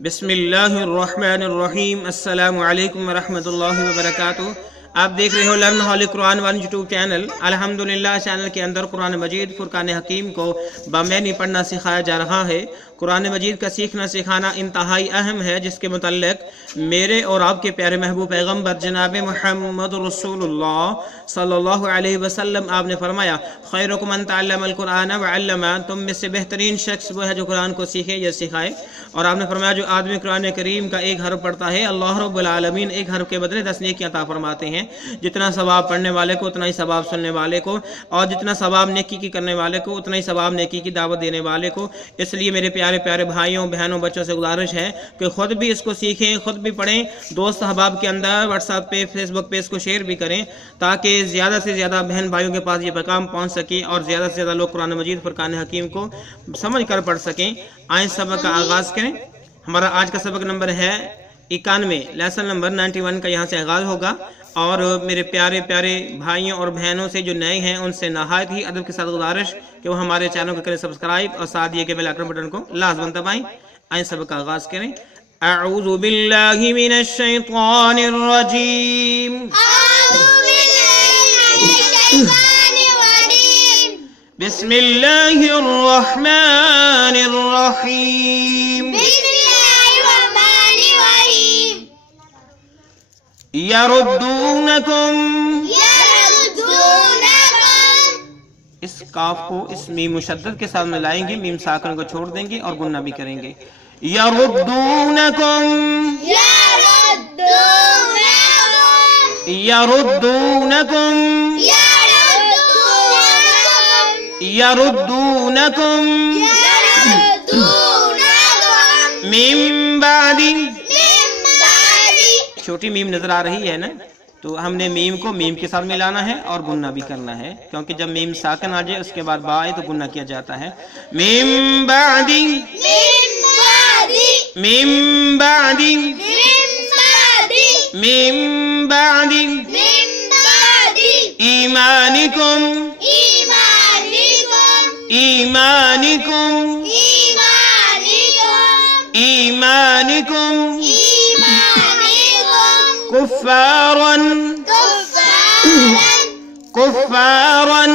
बिस्मिल्लाहिर्रहमानिर्रहीम। अस्सलामु अलैकुम वरहमतुल्लाहि वबरकातुहू। आप देख रहे हो लर्न हॉली कुरान वन यूट्यूब चैनल। अल्हम्दुलिल्लाह चैनल के अंदर कुरान मजीद फुरकान हकीम को बमैनी पढ़ना सिखाया जा रहा है। कुरान मजीद का सीखना सिखाना इंतहाई अहम है, जिसके मुतल्लिक़ मेरे और आपके प्यारे महबूब पैगम्बर जनाब मुहम्मद रसूलुल्लाह सल्लल्लाहु अलैहि वसल्लम आपने फरमाया, खैरुकुम मन तअल्लमल कुरान व अल्लमा, तुम में से बेहतरीन शख्स वो है जो कुरान को सीखे या सिखाए। और आपने फरमाया जो आदमी कुरान करीम का एक हर्फ पढ़ता है, अल्लाह रब्बुल आलमीन एक हर्फ के बदले 10 नेकियां अता फरमाते हैं। जितना सवाब पढ़ने वाले को उतना ही सवाब सुनने वाले को, और जितना सवाब नेकी की करने वाले को उतना ही सवाब नेकी की दावत देने वाले को। इसलिए मेरे प्यारे प्यारे भाइयों बहनों बच्चों से गुजारिश है कि खुद भी इसको सीखें, खुद भी पढ़ें, दोस्त अहबाब के अंदर व्हाट्सएप पे फेसबुक पे इसको शेयर भी करें, ताकि ज़्यादा से ज़्यादा बहन भाइयों के पास ये पैगाम पहुँच सके और ज़्यादा से ज़्यादा लोग कुरान मजीद फुरकान हकीम को समझ कर पढ़ सकें। आए सबक का आगाज़ करें। हमारा आज का सबक नंबर है 91, लेसन नंबर 91 का यहाँ से आगाज़ होगा। और मेरे प्यारे प्यारे भाइयों और बहनों से जो नए हैं उनसे नहायत ही अदब के साथ गुजारिश कि वो हमारे चैनल को करें सब्सक्राइब और साथ ये के बेल आइकन बटन को लाज़मन दबाएं। आइए सबक का आगाज़ करें। अऊज़ु बिल्लाहि मिनश शैतानिर रजीम। बिस्मिल्लाहिर रहमानिर रहीम। यरुद्दूनकुम, इस काफ को इस मीम मुशद्दद के साथ मिलाएंगे, मीम साकन को छोड़ देंगे और गुन्ना भी करेंगे। यरुद्दूनकुम, यरुद्दूनकुम, यरुद्दूनकुम मिन बादी। छोटी मीम नजर आ रही है ना, तो हमने मीम को मीम के साथ मिलाना है और गुन्ना भी करना है, क्योंकि जब मीम साकन आ जाए उसके बाद बा आए तो गुन्ना किया जाता है। मीम बादी, मीम बादी, मीम बादी ईमानिकुम, ईमानिकुम, ईमानिकुम कुफ्फारन, कुफ्फारन।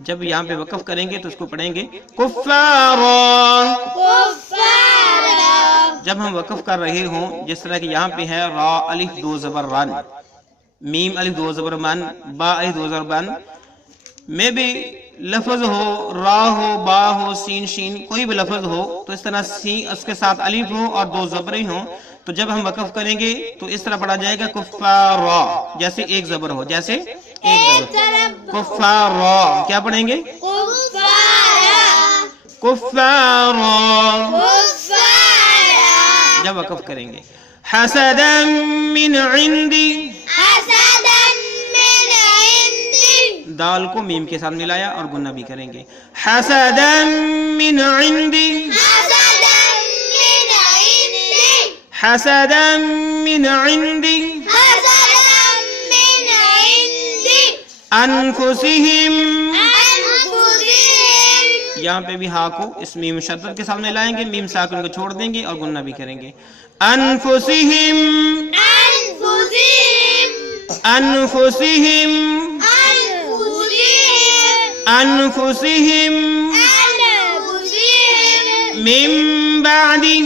जब यहाँ पे वक़फ़ करेंगे तो उसको पढ़ेंगे कुफ्फारन। जब हम वक़फ़ कर रहे हों, जिस तरह कि यहाँ पे है रा अलिफ दो ज़बर रन, मीम अलिफ दो ज़बर मन, बा अलिफ दो ज़बर बन, में भी लफ्ज़ हो, रा हो, बा हो, सीन शीन, कोई भी लफ्ज़ हो, तो इस तरह सी उसके साथ अलिफ हो और दो ज़बरें हो, तो जब हम वक़फ़ करेंगे तो इस तरह पढ़ा जाएगा कुफ्फारा, जैसे एक ज़बर हो, जैसे एक ज़बर। कुफ्फारा क्या पढ़ेंगे? कुफ्फारा जब वक़फ़ करेंगे। हसदन मिन इंदी, दाल को मीम के साथ मिलाया और गुन्ना भी करेंगे। हसदन मिन इंदी, हसदन मिन इंदी अनफुसिहिम। यहाँ पे भी हा को इस मीम मुशद्दद के साथ मिलाएंगे, मीम साकिन को छोड़ देंगे और गुन्ना भी करेंगे। अनफुसिहिम, अनफुसिहिम, अनफुसिहिम मिन बादी,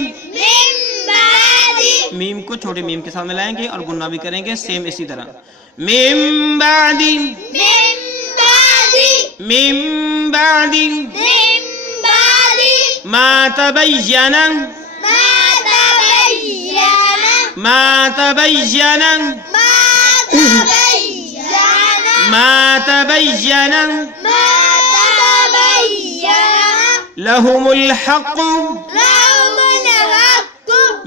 मीम को छोटे मीम के साथ मिलाएंगे और गुन्ना भी करेंगे, सेम इसी तरह। मिन बादी, मिन बादी मा तबय्यना, मा तबय्यना, मा तबय्यना लहुमुल हक़।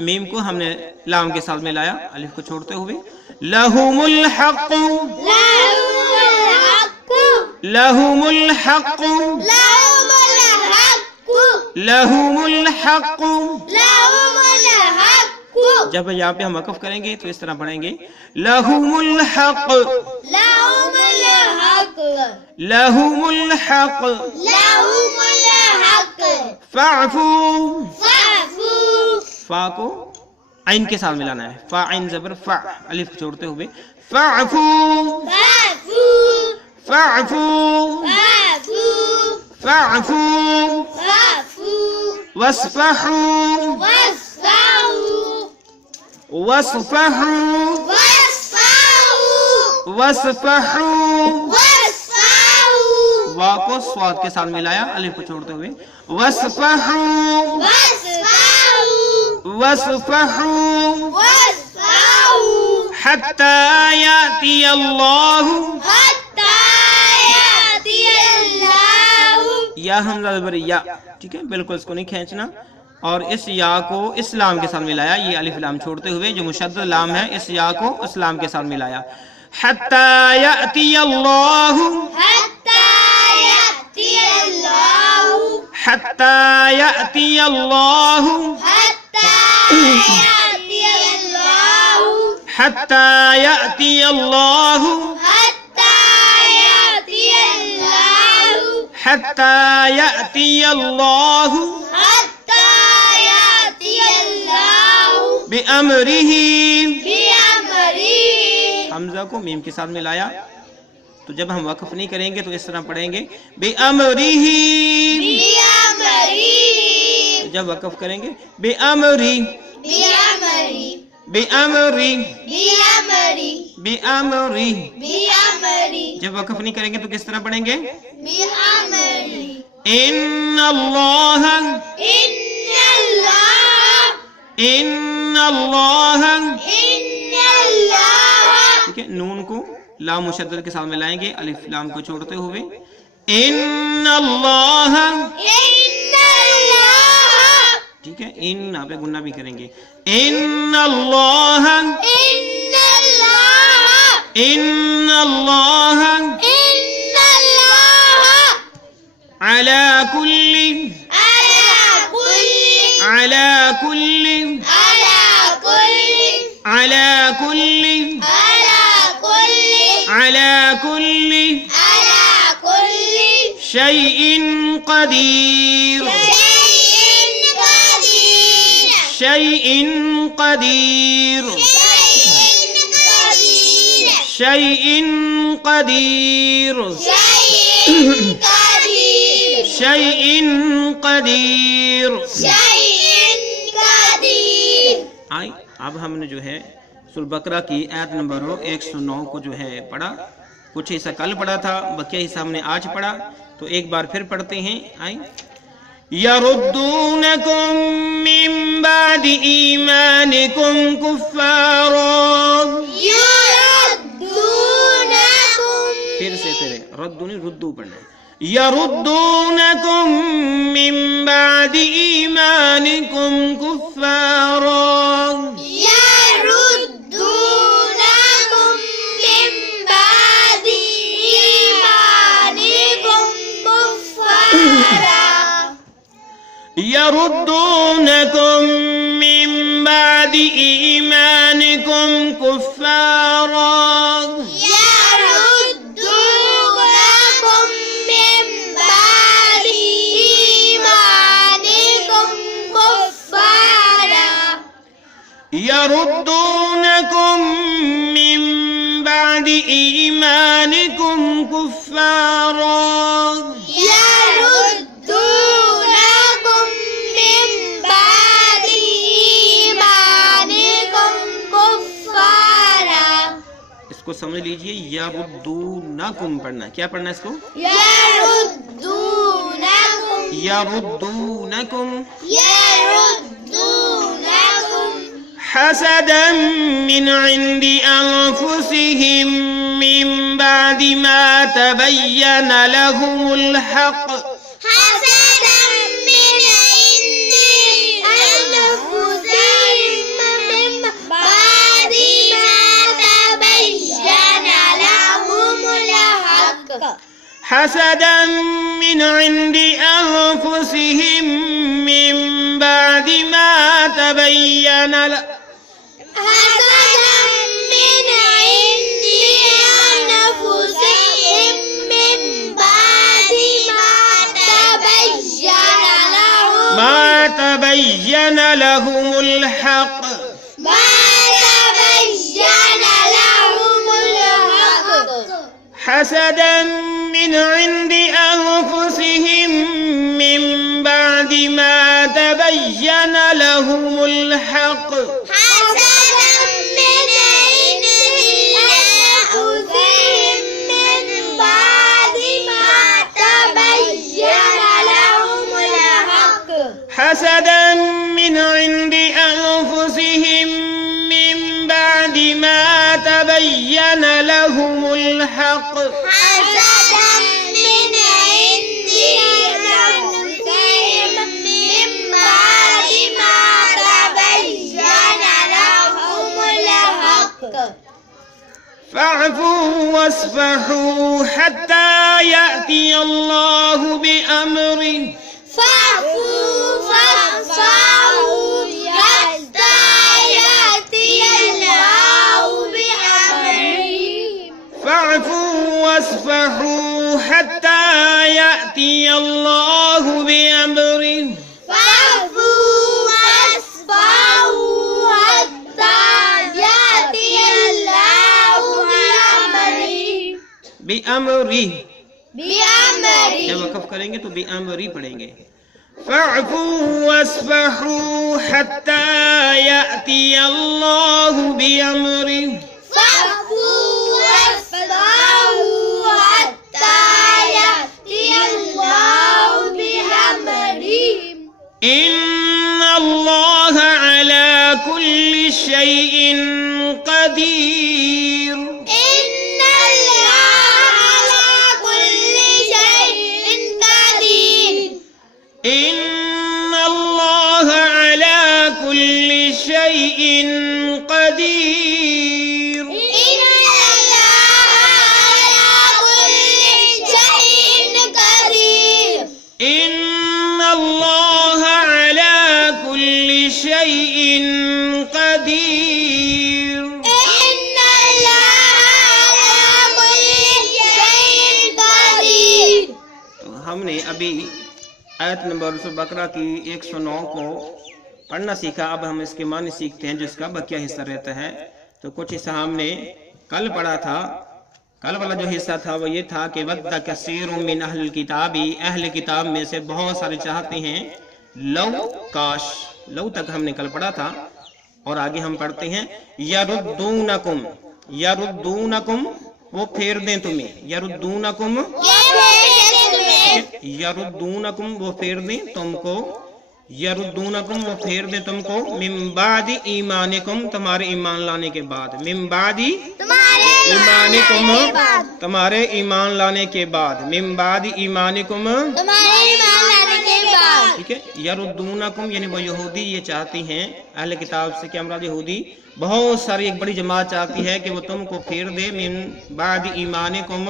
मीम को हमने लाम के साथ मिलाया अलिफ को छोड़ते हुए। लहुमुल हक़, लहुमुल हक़, लहुमुल हक़। जब यहाँ पे हम वक़फ़ करेंगे तो इस तरह पढ़ेंगे लहुमुल हक़, लहुमुल हक़, फअफू, فا کو عین کے ساتھ ملانا ہے. فا عین زبر فا، الف کو چھوڑتے ہوئے فاعفو فاعفو فاعفو واصفحوا واصفحوا واصفحوا. وا کو صاد کے ساتھ ملایا، الف کو چھوڑتے ہوئے واصفحوا واصفحوا حتى يأتي الله. یا حمزہ زبر یا، ٹھیک ہے، بالکل اس کو نہیں کھینچنا. اور اس یا کو اس لام کے ساتھ ملایا، یہ الف لام چھوڑتے ہوئے جو مشدد لام ہے اس یا کو اس لام کے ساتھ ملایا. حتى يأتي الله حتى يأتي الله حتى يأتي الله حتى يأتي الله بأمره. حمزہ کو میم کے ساتھ ملایا، تو جب ہم وقف نہیں کریں گے تو اس طرح پڑھیں گے بأمره. جب وقف کریں گے بأمری بأمری بأمری. جب وقف نہیں کریں گے تو کس طرح پڑھیں گے ان اللہ ان اللہ. ٹھیک ہے، نون کو لام مشدد کے ساتھ ملائیں گے، الف لام کو چھوڑتے ہوئے ان اللہ. ٹھیک ہے، ان یہاں پہ گنہ بھی کریں گے ان اللہ ان اللہ علی کل علی کل علی کل علی کل شیء قدیر شیء قدیر شیء قدیر شیء قدیر. آئی اب ہم نے جو ہے سورہ بقرہ کی آیت نمبر 109 کو جو ہے پڑھا. کچھ حصہ کل پڑھا تھا، بقیہ حصہ ہم نے آج پڑھا، تو ایک بار پھر پڑھتے ہیں. آئی يردونكم من بعد إيمانكم كفارا. پھر سے ردونی ردو پڑھنا. يردونكم من بعد إيمانكم كفارا. يردونكم من بعد إيمانكم كفارا. يردونكم من بعد إيمانكم كفارا. يردونكم من بعد إيمانكم كفارا. کو سمجھ لیجئے، یردونکم پڑھنا. کیا پڑھنا اس کو؟ یردونکم یردونکم یردونکم حسدا من عند انفسهم من بعد ما تبين لهم الحق. حسدا من عند أنفسهم من بعد ما تبين لهم الحق. حسدا من عند أنفسهم من بعد ما تبين حسدا من عند أنفسهم من بعد ما تبين لهم تبين لهم الحق حسدا من عند أنفسهم من بعد ما تبين لهم الحق حسدا من عند أنفسهم من بعد ما تبين لهم الحق فاعفوا واصفحوا حتى يأتي الله بأمره فاعفوا واصفحوا حتى يأتي الله بأمره بأمره جب وقف کریں گے تو بأمری پڑھیں گے فاعفوا واصفحوا حتى يأتي الله بأمره إن الله على كل شيء قدير إن الله على كل شيء قدير إن الله على كل شيء قدير تو ہم نے ابھی آیت نمبر بقرہ کی 109 کو پڑھنا سیکھا. اب ہم اس کے معنی سیکھتے ہیں جو اس کا بقیہ حصہ رہتا ہے. تو کچھ حصہ ہم نے کل پڑھا تھا. کل والا جو حصہ تھا وہ یہ تھا کہ وَدَّ كَثِيرٌ مِّنْ أَهْلِ الْكِتَابِ اہل کتاب میں سے بہت سارے چاہتے ہیں لو کاش. لو تک ہم نے کل پڑھا تھا اور آگے ہم پڑھتے ہیں یردونکم. یردونکم وہ پھیر دیں تمہیں. یردونکم یردونکم وہ پھیر دیں تم کو. یردونکم وہ پھیر دیں تم کو من بعد ایمانکم تمہارے ایمان لانے کے بعد. من بعد ایمانکم تمہارے ایمان لانے کے بعد. من بعد ایمانکم ٹھیک ہے. یردونکم یعنی وہ یہودی یہ چاہتی ہیں اہل کتاب سے کہ امراض یہودی بہت ساری ایک بڑی جماعت چاہتی ہے کہ وہ تم کو پھیر دے من بعد ایمانکم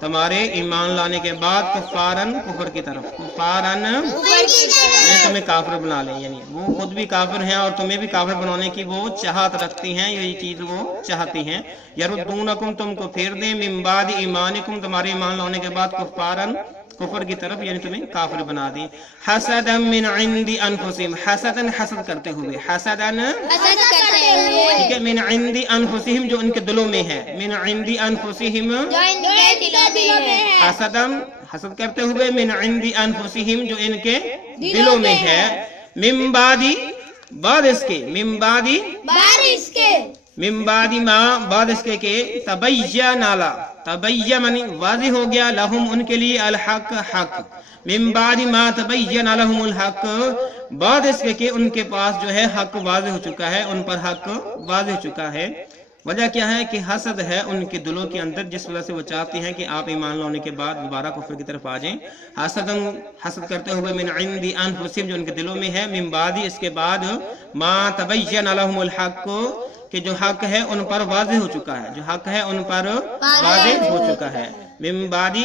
تمہارے ایمان لانے کے بعد کفارن کفر کی طرف. کفارن یعنی تمہیں کافر بنا لیں. یعنی وہ خود بھی کافر ہیں اور تمہیں بھی کافر بنانے کی وہ چاہت رکھتی ہیں. یہی چیز وہ چاہتی ہیں. یردونکم تم کو پھیر دیں من بعد ایمانکم تمہارے ایمان لانے کے بعد کفارن کفر کی طرف یعنی تمہیں کافر بنا دیں. حسدا من عند انفسهم حسدا حسد کرتے ہوئے. حسدا ٹھیک ہے. من عند انفسهم جو ان کے دلوں میں ہے. من عند انفسهم حسدا حسد کرتے ہوئے من عند انفسهم جو ان کے دلوں میں ہے. من بعد بعد اس کے. من بعد من بعد ما بعد اس کے کہ تبین لا تبین منی واضح ہو گیا لہم ان کے لیے الحق حق. من بعد ما تبین لہم الحق بعد اس کے کہ ان کے پاس جو ہے حق واضح ہو چکا ہے. ان پر حق واضح ہو چکا ہے. وجہ کیا ہے کہ حسد ہے ان کے دلوں کے اندر جس وجہ سے وہ چاہتے ہیں کہ آپ ایمان لانے کے بعد دوبارہ کفر کی طرف آ جائیں. حسد کرتے ہوئے من عند انفسهم جو ان کے دلوں میں ہے. من بعد اس کے بعد ما تبین لہم الحق کہ جو حق ہے ان پر واضح ہو چکا ہے. جو حق ہے ان پر واضح ہو چکا ہے. من بعد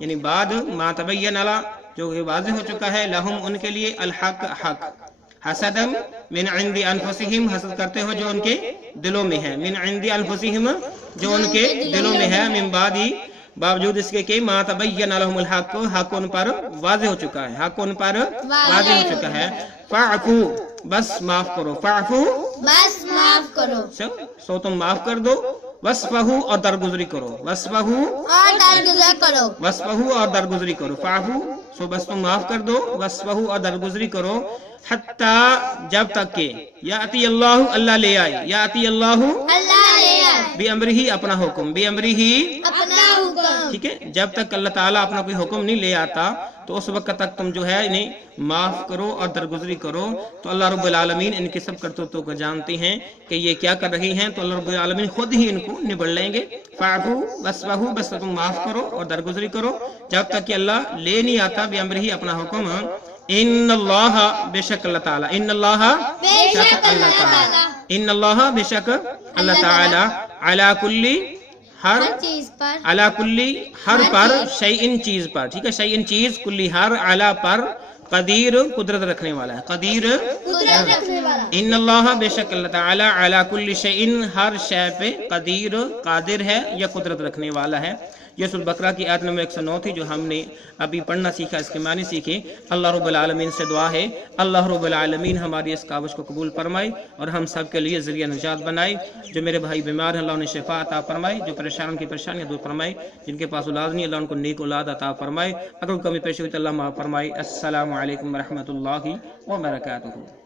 یعنی بعد ما تبین لا جو واضح ہو چکا ہے لہم ان کے لیے الحق حق. حسدا من عند انفسهم حسد کرتے ہو جو ان کے دلوں میں ہے. من عند انفسهم جو ان کے دلوں میں ہے. من بعد باوجود اس کے کہ ما تبین لهم الحق حق ان پر واضح ہو چکا ہے. حق ان پر واضح ہو چکا ہے. फ़अफ़ू बस माफ करो, फ़अफ़ू बस माफ करो सो तुम माफ कर दो, वस्फ़हू और दरगुजरी करो, वस्फ़हू और दरगुजर करो, वस्फ़हू और दरगुजरी करो, फ़अफ़ू सो बस तुम माफ कर दो, वस्फ़हू और दरगुजरी करो, हत्ता जब तक के याती अल्लाहु अल्लाह ले आए, याती अल्लाहु अल्लाह ले आए बि अमरिही अपना हुक्म, बि अमरिही अपना हुक्म, ठीक है। जब तक अल्लाह ताला अपना कोई हुक्म नहीं ले आता तो उस वक्त तक तुम जो है इन्हें माफ करो और दरगुजरी करो। तो अल्लाह रब्बुल आलमीन इनके सब करतूतों को जानते हैं कि ये क्या कर रही हैं, तो अल्लाह रब्बुल आलमीन खुद ही इनको निबड़ लेंगे। फ़अफ़ू वस्फ़हू बस तुम माफ करो और दरगुजरी करो जब तक कि अल्लाह ले नहीं आता बि अमरिही अपना हुक्म। इन्नल्लाह बेशक अल्लाह ताला, इन्नल्लाह बेशक अल्लाह ताला, इन्नल्लाह बेशक अल्लाह ताला अला कुल्ली हर चीज पर अला कुल्ली हर पर शैइन चीज पर, ठीक है, शैइन चीज, कुल्ली हर, अला पर, कदीर कुदरत रखने वाला है, कदीर कुदरत रखने वाला, इन्नल्लाह बेशक अल्लाह ताला अला कुल्ली शैइन हर शय पे कदीर कादिर है या कुदरत रखने वाला है। ये सूरह बकरा की आयत नंबर 109 थी जो हमने अभी पढ़ना सीखा, इसके मानी सीखे। अल्लाह रब्बुल आलमीन से दुआ है अल्लाह रब्बुल आलमीन हमारी इस काविश को कबूल फरमाए और हम सब के लिए ज़रिया निजात बनाए। जो मेरे भाई बीमार हैं अल्लाह उन्हें शिफा अता फरमाए, जो परेशान की परेशानियाँ दूर फरमाए, जिनके पास औलाद नहीं अल्लाह उनको नेक औलाद अता फरमाए, अगर कमी पेश हुई तो अल्लाह माफ़ फरमाए। अस्सलामु अलैकुम व रहमतुल्लाहि व बरकातुहू।